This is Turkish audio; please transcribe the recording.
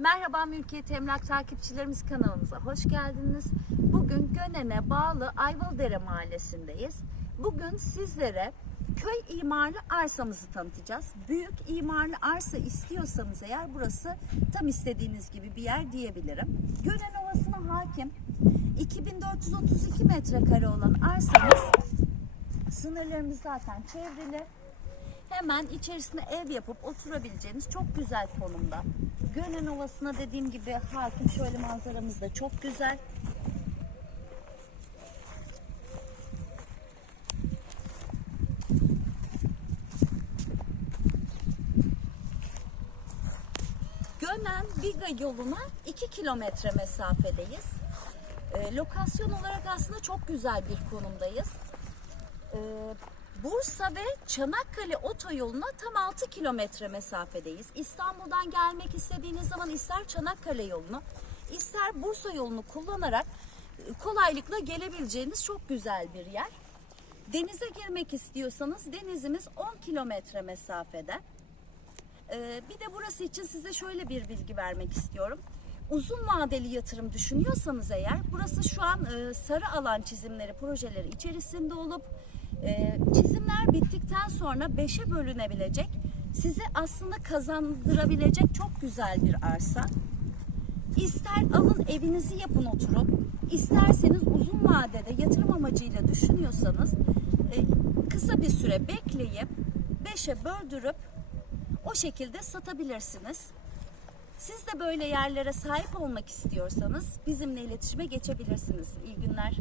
Merhaba Mülkiyet Emlak takipçilerimiz kanalımıza hoş geldiniz. Bugün Gönen'e bağlı Ayvalıdere mahallesindeyiz. Bugün sizlere köy imarlı arsamızı tanıtacağız. Büyük imarlı arsa istiyorsanız eğer burası tam istediğiniz gibi bir yer diyebilirim. Gönen Ovası'na hakim 2432 metrekare olan arsamız sınırlarımız zaten çevrili. Hemen içerisine ev yapıp oturabileceğiniz çok güzel konumda. Gönen Ovası'na dediğim gibi hakim şöyle manzaramız da çok güzel. Gönen Biga yoluna 2 kilometre mesafedeyiz. Ee, lokasyon olarak aslında çok güzel bir konumdayız. Ee, Bursa ve Çanakkale otoyoluna tam 6 kilometre mesafedeyiz. İstanbul'dan gelmek istediğiniz zaman ister Çanakkale yolunu, ister Bursa yolunu kullanarak e, kolaylıkla gelebileceğiniz çok güzel bir yer. Denize girmek istiyorsanız denizimiz 10 kilometre mesafede. Ee, bir de burası için size şöyle bir bilgi vermek istiyorum. Uzun vadeli yatırım düşünüyorsanız eğer burası şu an e, sarı alan çizimleri projeleri içerisinde olup e, çizimler bittikten sonra 5'e bölünebilecek size aslında kazandırabilecek çok güzel bir arsa. İster alın evinizi yapın oturun, isterseniz uzun vadede yatırım amacıyla düşünüyorsanız e, kısa bir süre bekleyip 5'e böldürüp o şekilde satabilirsiniz. Siz de böyle yerlere sahip olmak istiyorsanız bizimle iletişime geçebilirsiniz. İyi günler.